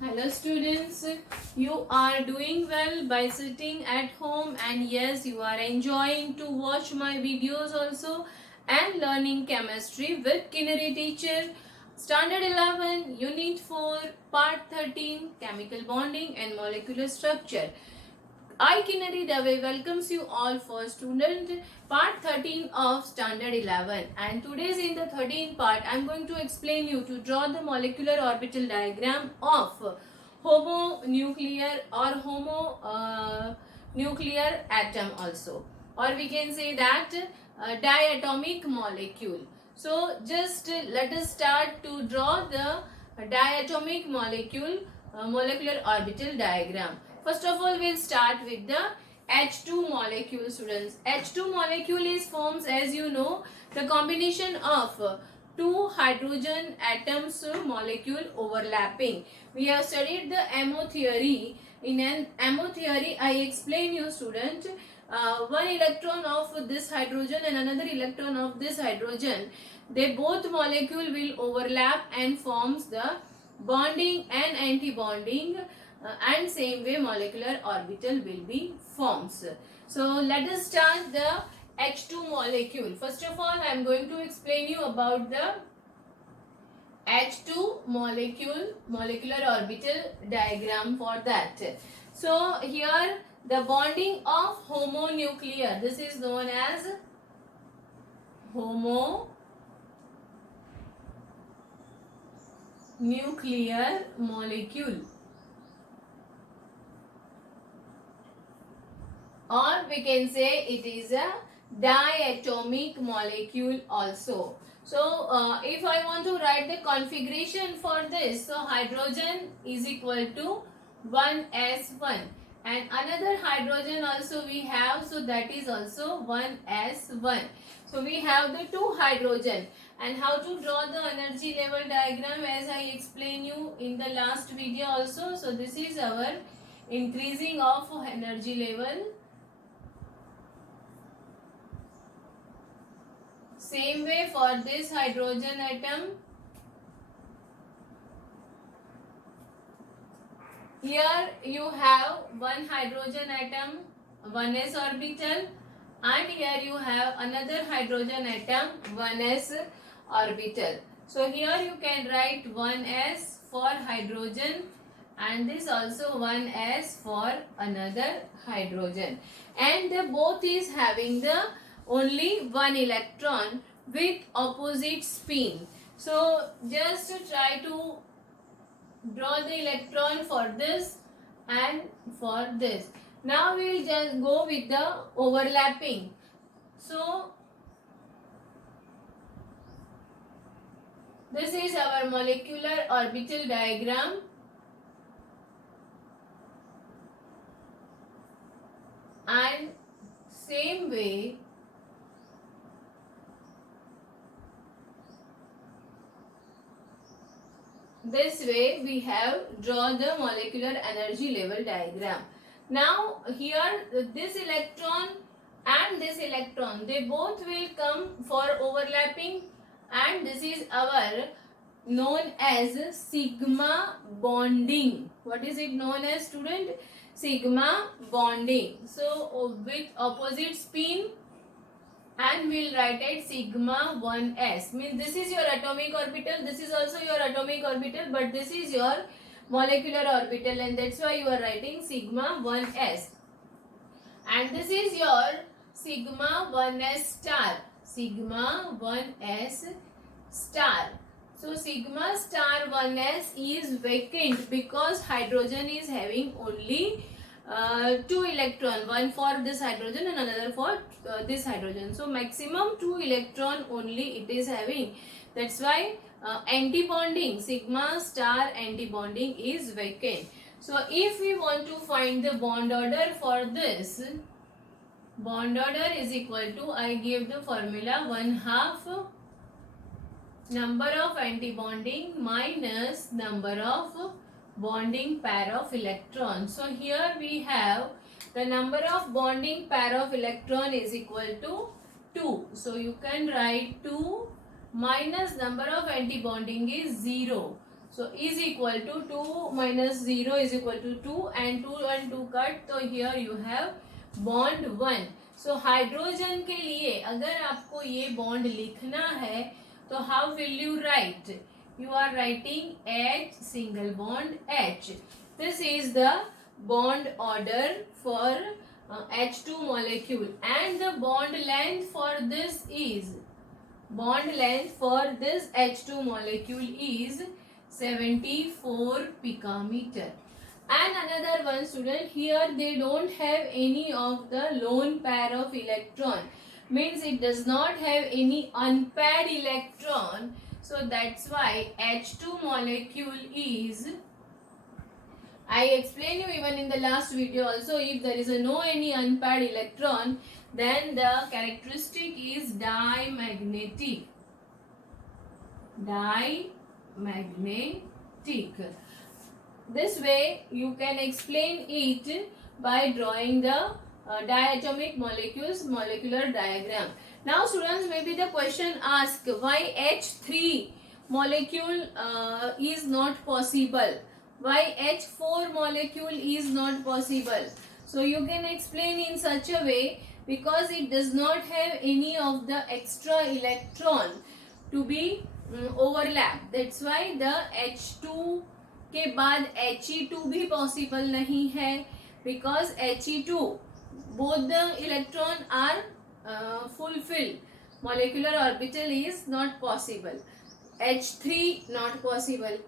Hello students, you are doing well by sitting at home, and yes, you are enjoying to watch my videos also and learning chemistry with Kinnari teacher. Standard 11, Unit 4, Part 13, Chemical Bonding and Molecular Structure. I Kinnari Dave welcomes you all for student part 13 of standard 11, and today's in the 13th part I am going to explain you to draw the molecular orbital diagram of homonuclear or homonuclear atom also, or we can say that diatomic molecule. So just let us start to draw the diatomic molecule molecular orbital diagram. First of all, we'll start with the H2 molecule, students. H2 molecule is forms, as you know, the combination of two hydrogen atoms molecule overlapping. We have studied the MO theory. In an MO theory, I explain you, student, one electron of this hydrogen and another electron of this hydrogen, they both molecule will overlap and forms the bonding and anti-bonding, and same way molecular orbital will be forms. So let us start the H2 molecule. First of all, I am going to explain you about the H2 molecule molecular orbital diagram for that. So here the bonding of homonuclear, this is known as homonuclear molecule, or we can say it is a diatomic molecule also. So if I want to write the configuration for this, so hydrogen is equal to 1s1 and another hydrogen also we have, so that is also 1s1. So we have the two hydrogen, and how to draw the energy level diagram as I explained you in the last video also. So this is our increasing of energy level. Same way for this hydrogen atom. Here you have one hydrogen atom, 1s orbital, and here you have another hydrogen atom, 1s orbital. So here you can write 1s for hydrogen and this also 1s for another hydrogen, and the both is having the only one electron with opposite spin. So just try to draw the electron for this and for this. Now we will just go with the overlapping. So this is our molecular orbital diagram, and same way this way we have draw the molecular energy level diagram. Now here this electron and this electron, they both will come for overlapping, and this is our known as sigma bonding. What is it known as, student? Sigma bonding. So with opposite spin, and we'll write it sigma 1s, means this is your atomic orbital, this is also your atomic orbital, but this is your molecular orbital, and that's why you are writing sigma 1s. And this is your sigma 1s star, sigma 1s star. So sigma star 1s is vacant because hydrogen is having only two electron, one for this hydrogen and another for this hydrogen. So maximum two electron only it is having. That's why anti-bonding, sigma star anti-bonding is vacant. So if we want to find the bond order for this, bond order is equal to, I gave the formula, 1/2 number of anti-bonding minus number of bonding pair of electrons. So here we have the number of bonding pair of electron is equal to 2. So you can write 2 minus number of anti-bonding is 0. So is equal to 2 minus 0 is equal to 2 and 2 and 2 cut. So here you have bond 1. So hydrogen के लिए अगर आपको ये bond लिखना है तो how will you right? You are writing H single bond H. This is the bond order for H2 molecule, and the bond length for this H2 molecule is 74 picometer. And another one, student, here they don't have any of the lone pair of electron, means it does not have any unpaired electron. So that's why H2 molecule is, I explained you even in the last video also, if there is no any unpaired electron, then the characteristic is dimagnetic. This way you can explain it by drawing the diatomic molecules molecular diagram. Now students, maybe the question asked why H3 molecule is not possible, why H4 molecule is not possible. So you can explain in such a way, because it does not have any of the extra electron to be overlap. That's why the H2 के बाद He2 भी possible नहीं है, because He2 both the electron are fulfilled. Molecular orbital is not possible. H3 not possible.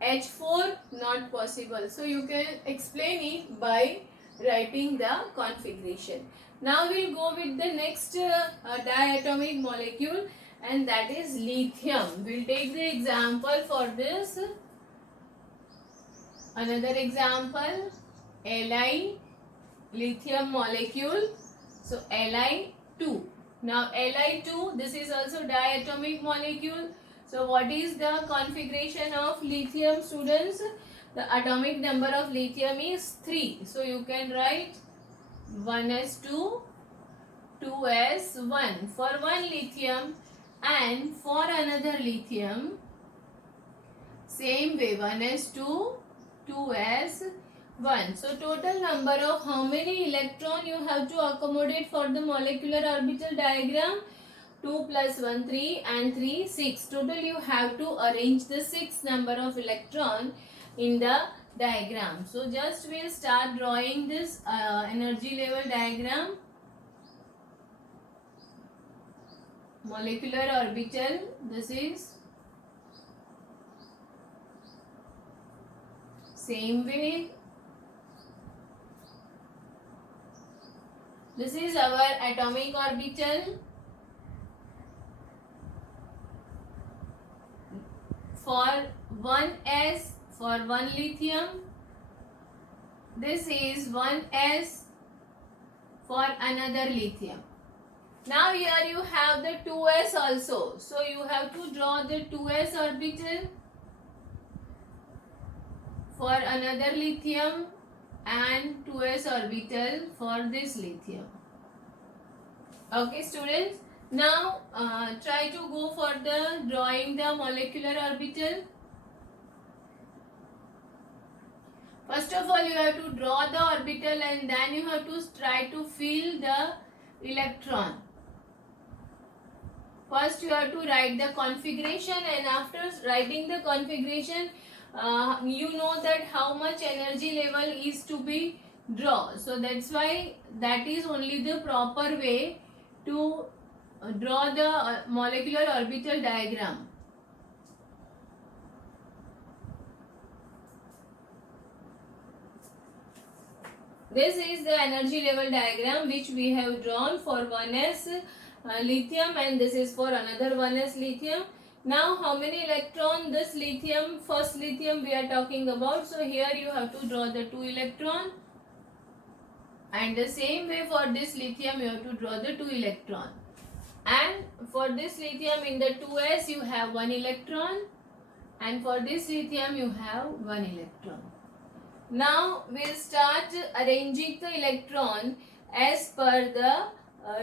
H4 not possible. So you can explain it by writing the configuration. Now we'll go with the next diatomic molecule, and that is lithium. We'll take the example for this. Another example, Li, lithium molecule. So Li2. Now Li2, this is also diatomic molecule. So what is the configuration of lithium, students? The atomic number of lithium is 3. So you can write 1s2, 2s1 for one lithium, and for another lithium same way 1s2, 2s1. So total number of how many electron you have to accommodate for the molecular orbital diagram? 2 plus 1 3 and 3 6. Total you have to arrange the 6 number of electron in the diagram. So just we'll start drawing this energy level diagram. Molecular orbital, this is same way. This is our atomic orbital. For 1s, for one lithium, this is 1s for another lithium. Now here you have the 2s also. So you have to draw the 2s orbital for another lithium and 2s orbital for this lithium. Okay students, now try to go for the drawing the molecular orbital. First of all you have to draw the orbital, and then you have to try to fill the electron. First you have to write the configuration, and after writing the configuration you know that how much energy level is to be drawn. So that's why that is only the proper way to draw the molecular orbital diagram. This is the energy level diagram which we have drawn for 1s lithium, and this is for another 1s lithium. Now how many electron this lithium, first lithium we are talking about. So here you have to draw the 2 electron, and the same way for this lithium you have to draw the 2 electron, and for this lithium in the 2s you have 1 electron, and for this lithium you have 1 electron. Now we'll start arranging the electron as per the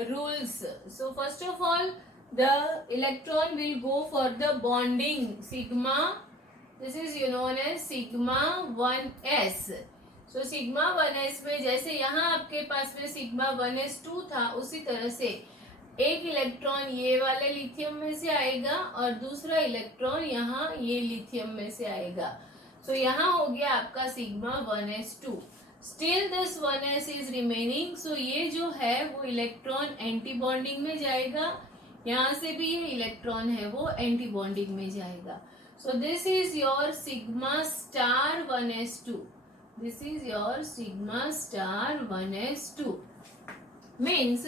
rules. So first of all, the electron will go for the bonding sigma This is known as sigma 1s. So sigma 1s में जैसे यहाँ आपके पास में sigma 1s2 था, उसी तरह से एक इलेक्ट्रॉन ये वाले लिथियम में से आएगा और दूसरा इलेक्ट्रॉन यहाँ ये लिथियम में से आएगा. So यहाँ हो गया आपका sigma 1s2. Still this 1s is remaining. So ये जो है वो इलेक्ट्रॉन एंटी बॉन्डिंग में जाएगा. यहाँ से भी ये इलेक्ट्रॉन है वो एंटी बॉन्डिंग में जाएगा. So this is your sigma star 1s2. This is your sigma star 1s2. Means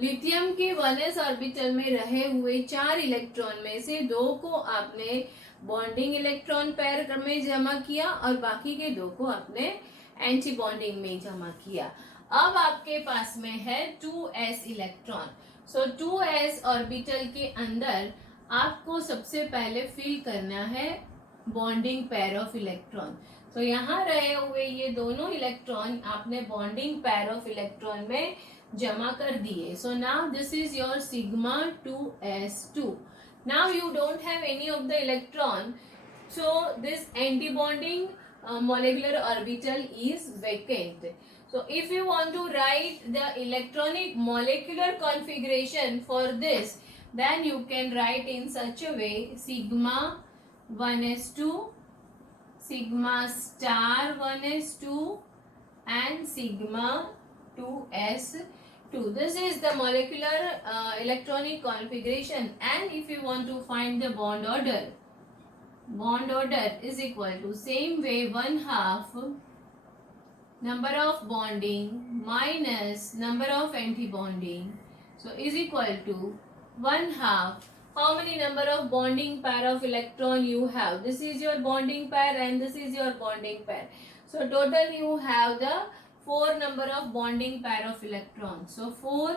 lithium के 1s ऑर्बिटल में रहे हुए 4 इलेक्ट्रॉन में से 2 को आपने बॉन्डिंग इलेक्ट्रॉन पेयर में जमा किया और बाकी के 2 को आपने एंटी बॉन्डिंग में जमा किया. अब आपके पास में है 2s इलेक्ट्रॉन. सो 2s ऑर्बिटल के अंदर आपको सबसे पहले फिल करना है बॉन्डिंग पेयर ऑफ इलेक्ट्रॉन. तो यहाँ रहे हुए ये दोनों इलेक्ट्रॉन आपने बॉन्डिंग पेयर ऑफ इलेक्ट्रॉन में जमा कर दिए. So now this is your sigma 2s2. Now you don't have any of the electron, so this anti bonding molecular orbital is vacant. So if you want to write the electronic molecular configuration for this, then you can write in such a way: sigma 1s2, sigma star 1s2 and sigma 2s2. This is the molecular electronic configuration. And if you want to find the bond order is equal to same way 1/2 number of bonding minus number of anti-bonding, so is equal to 1/2 how many number of bonding pair of electron you have. This is your bonding pair and this is your bonding pair. So total you have the 4 number of bonding pair of electrons. So 4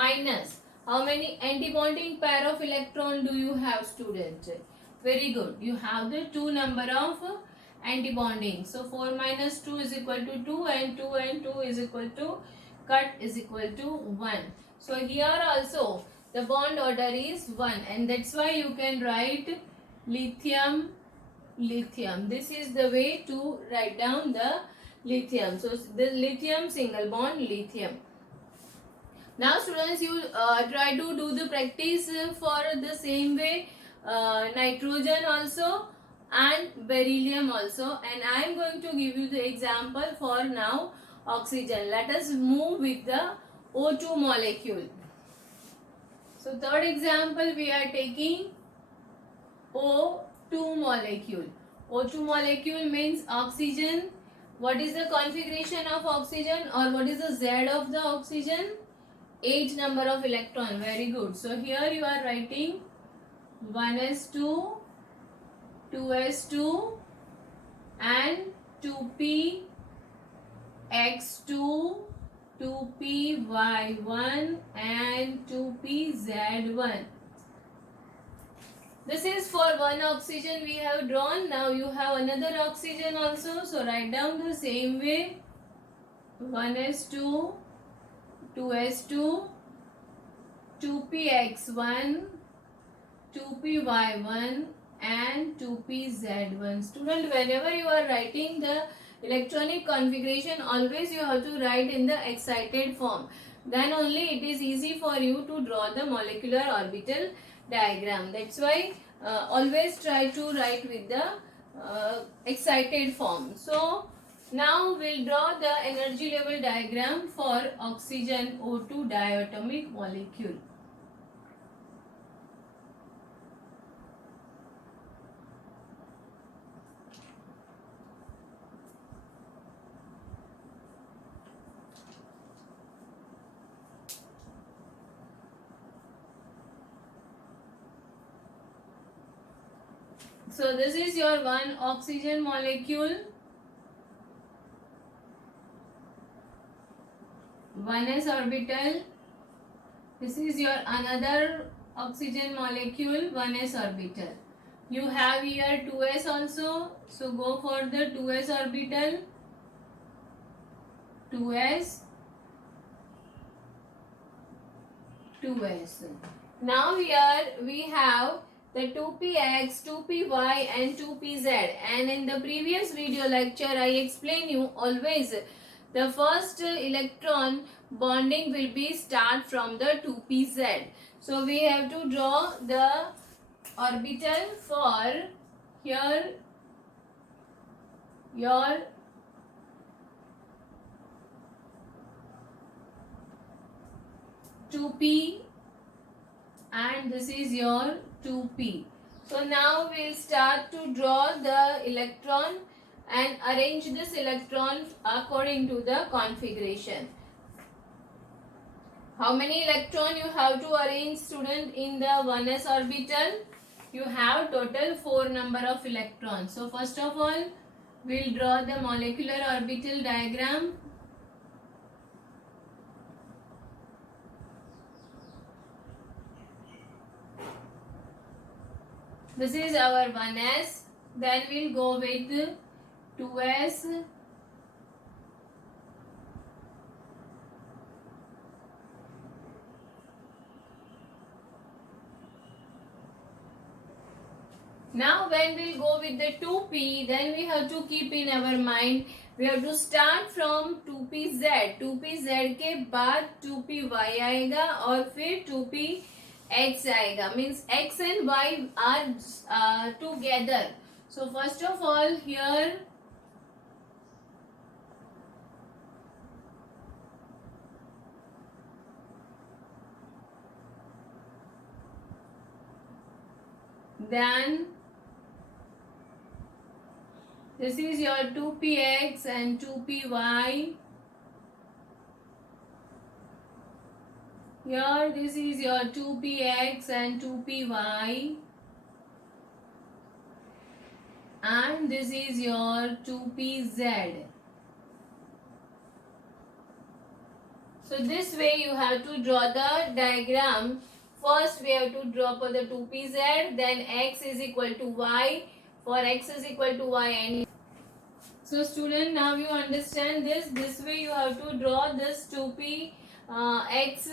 minus how many anti-bonding pair of electron do you have, student? Very good. You have the 2 number of anti-bonding. So 4 minus 2 is equal to 2 and 2 and 2 is equal to cut is equal to 1. So here also the bond order is 1 and that's why you can write lithium, lithium. This is the way to write down the lithium. So the lithium single bond lithium. Now students, you try to do the practice for the same way. Nitrogen also and beryllium also, and I am going to give you the example for now oxygen. Let us move with the O2 molecule. So third example we are taking O2 molecule. O2 molecule means oxygen. What is the configuration of oxygen or what is the Z of the oxygen? 8 number of electron. Very good. So here you are writing 1s2, 2s2 and 2p x2, 2py1 and 2pz1. This is for one oxygen we have drawn. Now you have another oxygen also. So write down the same way: 1s2, 2s2, 2px1, 2py1 and 2pz1. Student, whenever you are writing the electronic configuration, always you have to write in the excited form. Then only it is easy for you to draw the molecular orbital diagram. That's why always try to write with the excited form. So now we'll draw the energy level diagram for oxygen O2 diatomic molecule. So this is your one oxygen molecule, 1s orbital. This is your another oxygen molecule, 1s orbital. You have here 2s also, so go for the 2s orbital, 2s, 2s. Now here we have the 2px, 2py and 2pz. And in the previous video lecture I explained you always the first electron bonding will be start from the 2pz. So we have to draw the orbital for here your two p and this is your 2p. So now we'll start to draw the electron and arrange this electron according to the configuration. How many electron you have to arrange, student, in the 1s orbital? You have total 4 number of electrons. So first of all, we'll draw the molecular orbital diagram. This is our 1s. Then we'll go with 2s. Now when we'll go with the 2p, then we have to keep in our mind, we have to start from 2pz. 2pz के बाद 2py आएगा और फिर 2px आएगा. Means x and y are together. So first of all here then this is your 2px and 2py. Here this is your 2px and 2py. And this is your 2pz. So this way you have to draw the diagram. First we have to draw for the 2pz, then x is equal to y, for x is equal to y. And so student, now you understand this. This way you have to draw this 2p x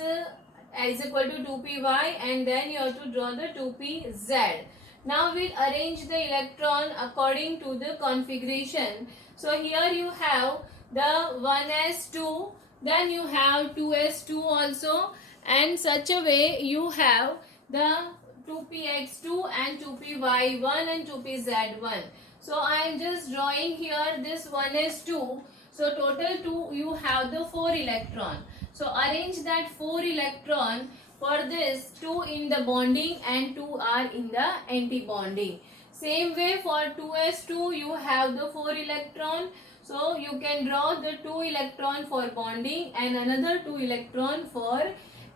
is equal to 2py and then you have to draw the 2pz. Now we'll arrange the electron according to the configuration. So here you have the 1s2, then you have 2s2 also, and such a way you have the 2px2 and 2py1 and 2pz1. So I am just drawing here this 1s2. So total 2 you have the 4 electron. So arrange that 4 electron. For this 2 in the bonding and 2 are in the anti-bonding. Same way for 2s2 you have the 4 electron. So you can draw the 2 electron for bonding and another 2 electron for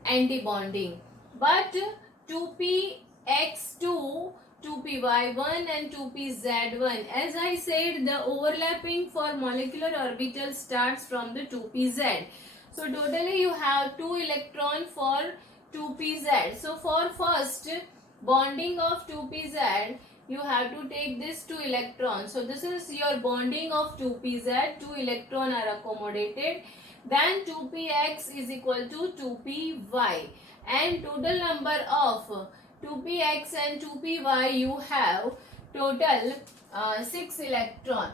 anti-bonding. But 2px2, 2py1 and 2pz1, as I said, the overlapping for molecular orbital starts from the 2pz. So totally you have 2 electron for 2pz. So for first bonding of 2pz, you have to take this 2 electrons. So this is your bonding of 2pz. 2 electron are accommodated. Then 2px is equal to 2py. And total number of 2px and 2py you have total 6 electron.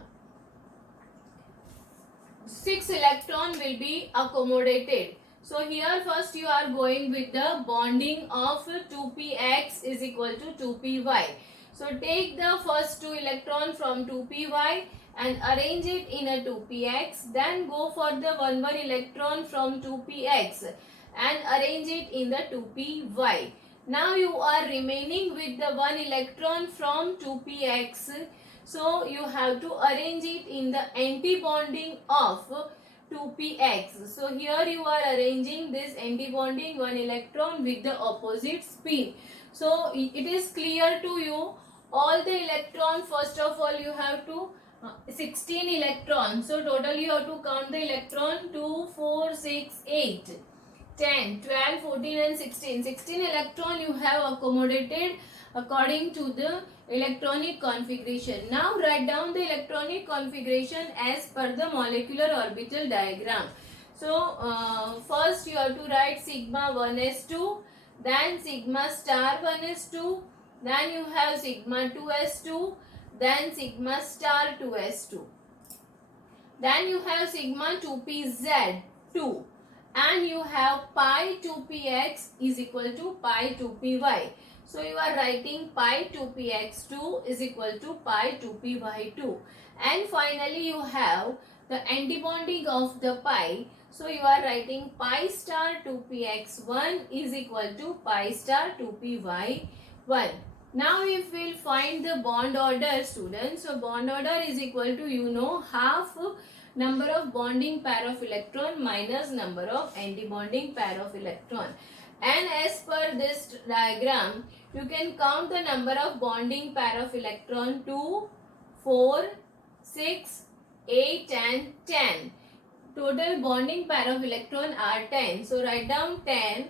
6 electron will be accommodated. So here first you are going with the bonding of 2px is equal to 2py. So take the first 2 electron from 2py and arrange it in a 2px. Then go for the 1 electron from 2px and arrange it in the 2py. Now you are remaining with the 1 electron from 2px. So you have to arrange it in the anti-bonding of 2px. So here you are arranging this anti-bonding 1 electron with the opposite spin. So it is clear to you. All the electron, first of all you have to 16 electrons. So total you have to count the electron 2, 4, 6, 8, 10, 12, 14 and 16. 16 electron you have accommodated according to the electronic configuration. Now write down the electronic configuration as per the molecular orbital diagram. So first you have to write sigma 1s2, then sigma star 1s2, then you have sigma 2s2, then sigma star 2s2. Then you have sigma 2pz2, and you have pi 2px is equal to pi 2py. So you are writing pi 2px2 is equal to pi 2py2. And finally you have the antibonding of the pi. So you are writing pi star 2px1 is equal to pi star 2py1. Now if we will find the bond order, students, so bond order is equal to half number of bonding pair of electron minus number of antibonding pair of electron. And as per this diagram, you can count the number of bonding pair of electron 2, 4, 6, 8 and 10. Total bonding pair of electron are 10. So write down 10,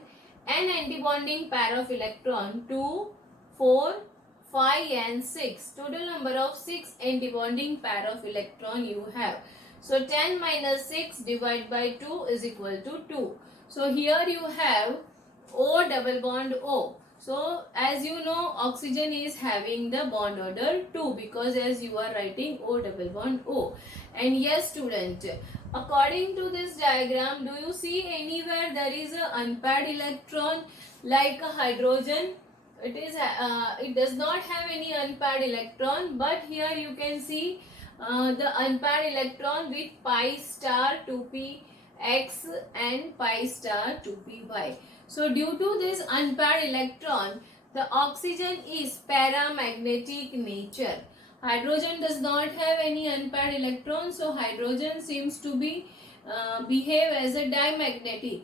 and antibonding pair of electron 2, 4, 5 and 6. Total number of 6 antibonding pair of electron you have. So 10 minus 6 divided by 2 is equal to 2. So here you have O double bond O. So as you know, oxygen is having the bond order 2 because as you are writing O double bond O. And yes student, according to this diagram, do you see anywhere there is a unpaired electron like a hydrogen? It does not have any unpaired electron, but here you can see the unpaired electron with pi star 2px and pi star 2py. So due to this unpaired electron, the oxygen is paramagnetic nature. Hydrogen does not have any unpaired electron, so hydrogen seems to be behave as a dimagnetic.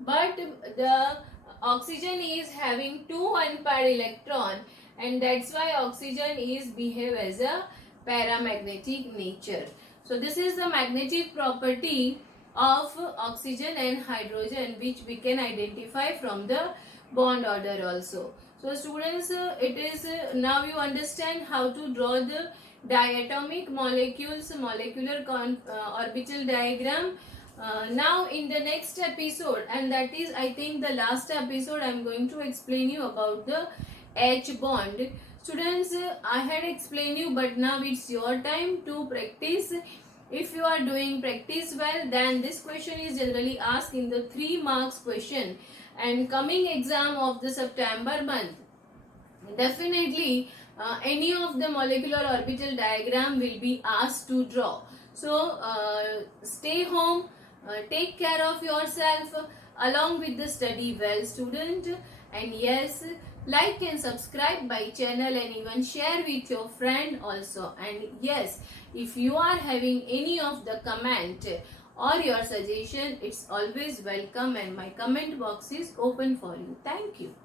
But the oxygen is having 2 unpaired electron, and that's why oxygen is behave as a paramagnetic nature. So this is the magnetic property of oxygen and hydrogen, which we can identify from the bond order also. So students, it is now you understand how to draw the diatomic molecules molecular orbital diagram. Now in the next episode, and that is I think the last episode, I am going to explain you about the H bond. Students, I had explained you, but now it's your time to practice. If you are doing practice well, then this question is generally asked in the 3 marks question, and coming exam of the September month, definitely any of the molecular orbital diagram will be asked to draw. So stay home, take care of yourself along with the study well student, and yes, like and subscribe my channel and even share with your friend also. And yes, if you are having any of the comment or your suggestion, it's always welcome, and my comment box is open for you. Thank you.